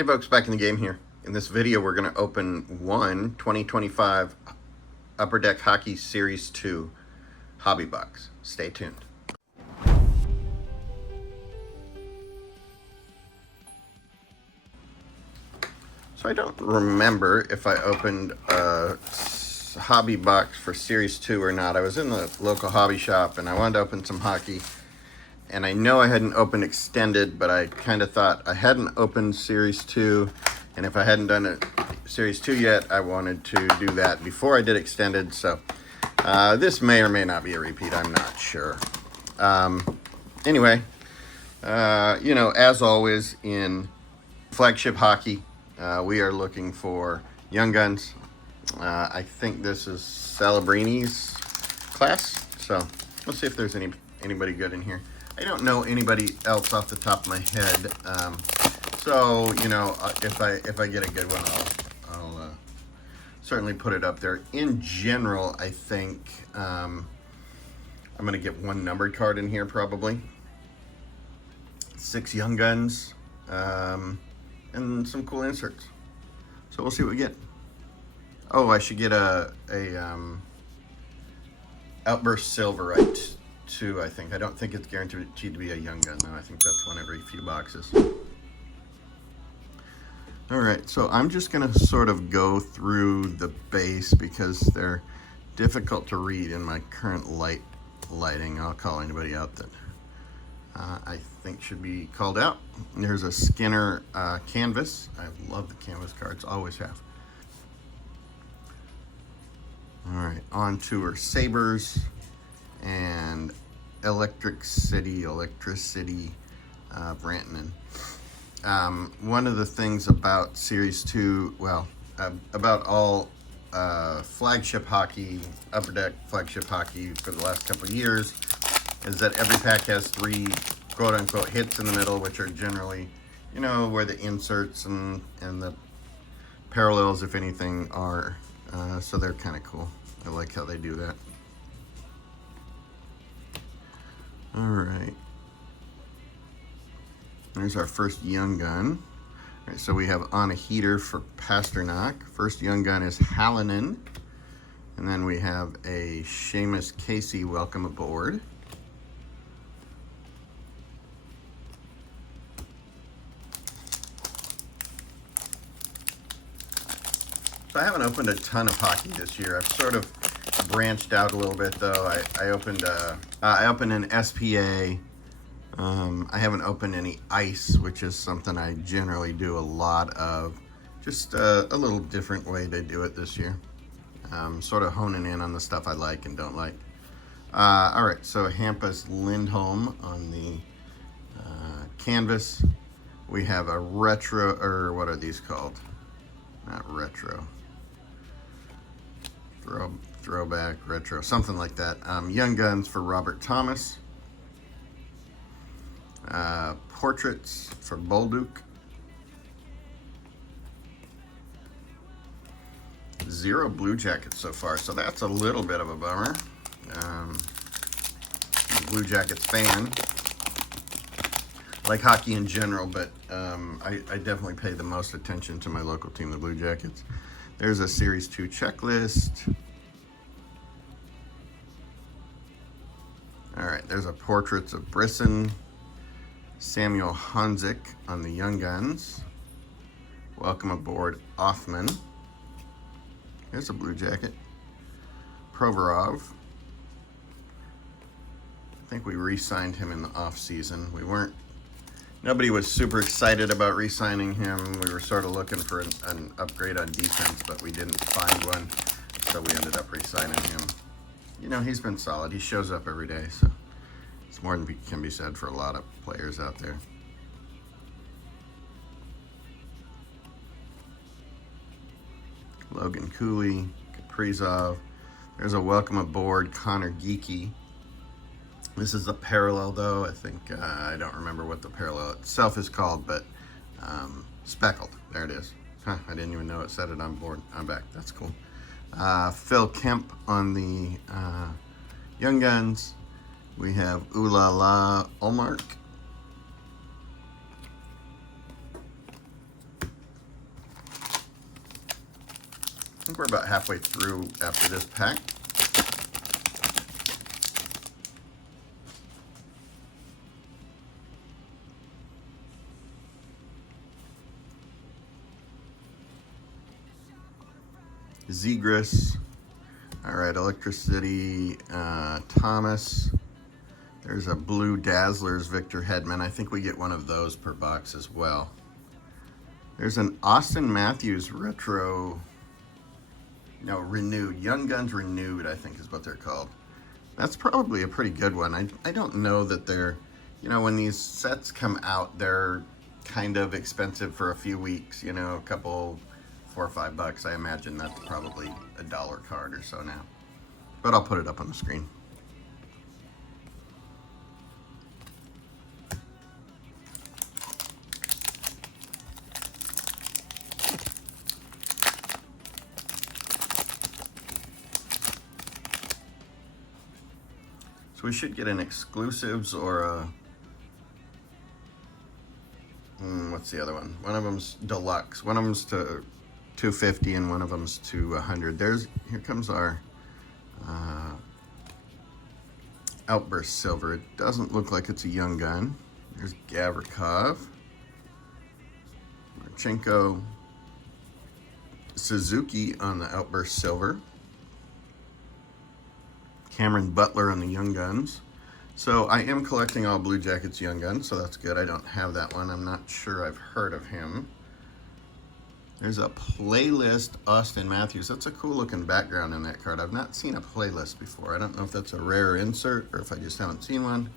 Hey folks, back in the game here. In this video, we're going to open 2025 Upper Deck Hockey Series 2 Hobby Box. Stay tuned. So I don't remember if I opened a hobby box for Series 2 or not. I was in the local hobby shop and I wanted to open some hockey. And I know I hadn't opened Extended, but I kind of thought I hadn't opened Series 2. And if I hadn't done a Series 2 yet, I wanted to do that before I did Extended. So this may or may not be a repeat. I'm not sure. Anyway, you know, as always in flagship hockey, we are looking for young guns. I think this is Celebrini's class. So we'll see if there's anybody good in here. I don't know anybody else off the top of my head, so you know, if I get a good one, I'll certainly put it up there. In general, I think I'm gonna get one numbered card in here, probably 6 young guns, and some cool inserts. So we'll see what we get. Oh, I should get a Outburst Silverite. 2, I think. I don't think it's guaranteed to be a young gun, though. I think that's one every few boxes. Alright, so I'm just going to sort of go through the base because they're difficult to read in my current lighting. I'll call anybody out that I think should be called out. There's a Skinner canvas. I love the canvas cards, always have. Alright, on to our Sabres and Electricity Brantanen. One of the things about Series 2, well, about all flagship hockey, Upper Deck flagship hockey for the last couple of years, is that every pack has 3 quote-unquote hits in the middle, which are generally, you know, where the inserts and the parallels, if anything, are. So they're kind of cool. I like how they do that. All right, there's our first young gun. All right, so we have on a heater for Pasternak. First young gun is Hallinan. And then we have a Seamus Casey, welcome aboard. So I haven't opened a ton of hockey this year. I've sort of branched out a little bit, though. I opened an SPA. I haven't opened any ice, which is something I generally do a lot of. Just a little different way to do it this year. Sort of honing in on the stuff I like and don't like. All right, so Hampus Lindholm on the canvas. We have a retro, or what are these called? Not retro. Throwback, retro, something like that. Young guns for Robert Thomas. Portraits for Bolduc. 0 Blue Jackets so far, so that's a little bit of a bummer. Blue Jackets fan. I like hockey in general, but I definitely pay the most attention to my local team, the Blue Jackets. There's a Series 2 checklist. All right, there's a Portraits of Brisson. Samuel Honzik on the Young Guns. Welcome aboard, Offman. There's a Blue Jacket. Provorov. I think we re-signed him in the off-season. Nobody was super excited about re-signing him. We were sort of looking for an upgrade on defense, but we didn't find one, so we ended up re-signing him. You know, he's been solid. He shows up every day, so it's more than can be said for a lot of players out there. Logan Cooley, Kaprizov. There's a welcome aboard, Connor Geeky. This is a parallel, though. I think, I don't remember what the parallel itself is called, but speckled. There it is. Huh, I didn't even know it said it on board. I'm back. That's cool. Phil Kemp on the Young Guns. We have Ulala Olmark. think we're about halfway through after this pack. Zegras. All right, Electricity, Thomas. There's a Blue Dazzlers, Victor Hedman. I think we get one of those per box as well. There's an Austin Matthews retro, no, renewed. Young Guns Renewed, I think is what they're called. That's probably a pretty good one. I don't know that they're, you know, when these sets come out, they're kind of expensive for a few weeks, you know, a couple, $4 or $5. I imagine that's probably $1 card or so now. But I'll put it up on the screen. So we should get an exclusives or a, what's the other one? One of them's deluxe. One of them's to 250 and one of them's to 100. Here comes our Outburst Silver. It doesn't look like it's a young gun. There's Gavrikov, Marchenko, Suzuki on the Outburst Silver. Cameron Butler on the Young Guns. So I am collecting all Blue Jackets Young Guns, so that's good. I don't have that one. I'm not sure I've heard of him. There's a Playlist Austin Matthews. That's a cool looking background in that card. I've not seen a Playlist before. I don't know if that's a rare insert or if I just haven't seen one.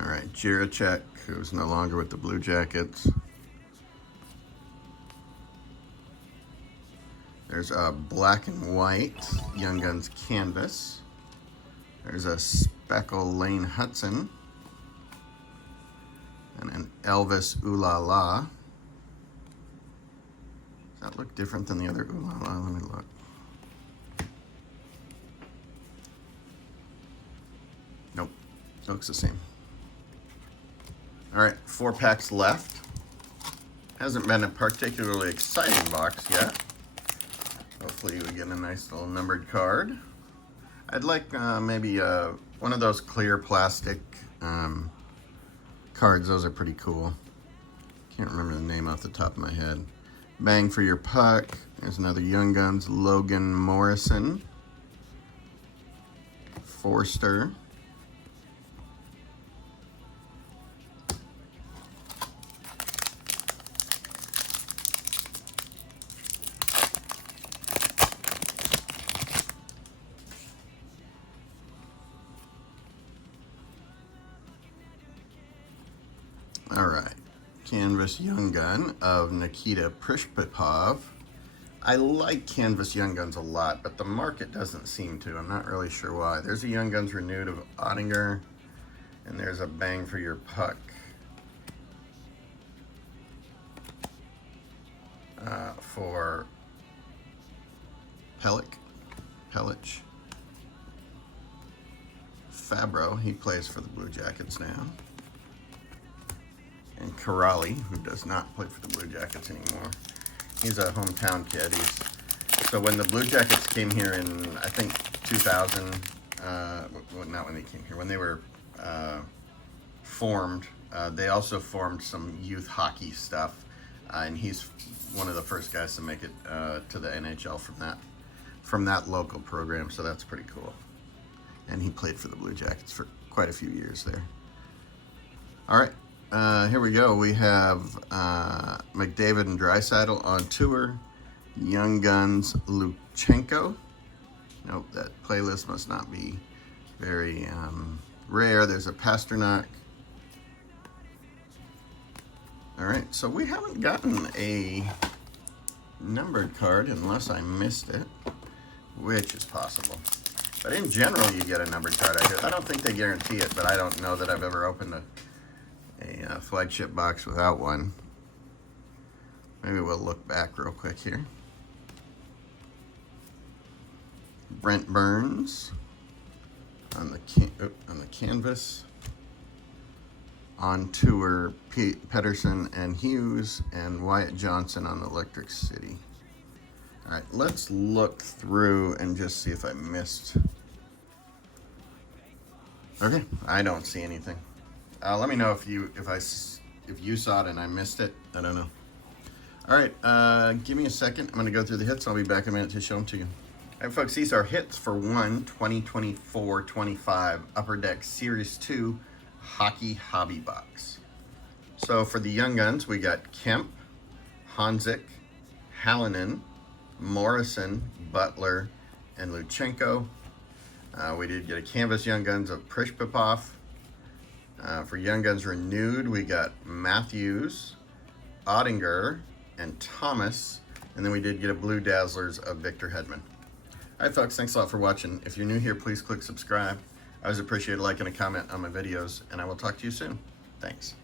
All right, Jiricek, who's no longer with the Blue Jackets. There's a Black and White Young Guns Canvas. There's a Speckle Lane Hudson. And an Elvis Ooh La La. Does that look different than the other Ooh La La? Let me look. Nope, looks the same. All right, 4 packs left. Hasn't been a particularly exciting box yet. Hopefully we get a nice little numbered card. I'd like maybe one of those clear plastic cards. Those are pretty cool. Can't remember the name off the top of my head. Bang for Your Puck. There's another Young Guns, Logan Morrison. Forster. All right, Canvas Young Gun of Nikita Prishpipov. I like Canvas Young Guns a lot, but the market doesn't seem to. I'm not really sure why. There's a Young Guns Renewed of Ottinger, and there's a Bang for Your Puck for Pellich. Fabro, he plays for the Blue Jackets now. And Corrali, who does not play for the Blue Jackets anymore. He's a hometown kid. So when the Blue Jackets came here in, I think, 2000, well, not when they came here, when they were formed, they also formed some youth hockey stuff. And he's one of the first guys to make it to the NHL from that local program, so that's pretty cool. And he played for the Blue Jackets for quite a few years there. All right. Here we go. We have McDavid and Draisaitl on tour. Young Guns Luchenko. Nope, that playlist must not be very rare. There's a Pasternak. All right, so we haven't gotten a numbered card unless I missed it, which is possible. But in general, you get a numbered card. I don't think they guarantee it, but I don't know that I've ever opened a flagship box without one. Maybe we'll look back real quick here. Brent Burns on the canvas. On tour, Pete Pedersen and Hughes and Wyatt Johnson on the Electric City. All right, let's look through and just see if I missed. Okay, I don't see anything. Let me know if you saw it and I missed it. I don't know. All right, give me a second. I'm going to go through the hits. I'll be back in a minute to show them to you. All right, folks, these are hits for 2024-25 Upper Deck Series 2 Hockey Hobby Box. So for the Young Guns, we got Kemp, Hcckey, Hallinan, Morrison, Butler, and Luchenko. We did get a canvas Young Guns of Prishpipov. For Young Guns Renewed, we got Matthews, Ottinger, and Thomas. And then we did get a Blue Dazzlers of Victor Hedman. All right, folks, thanks a lot for watching. If you're new here, please click subscribe. I always appreciate a like and a comment on my videos, and I will talk to you soon. Thanks.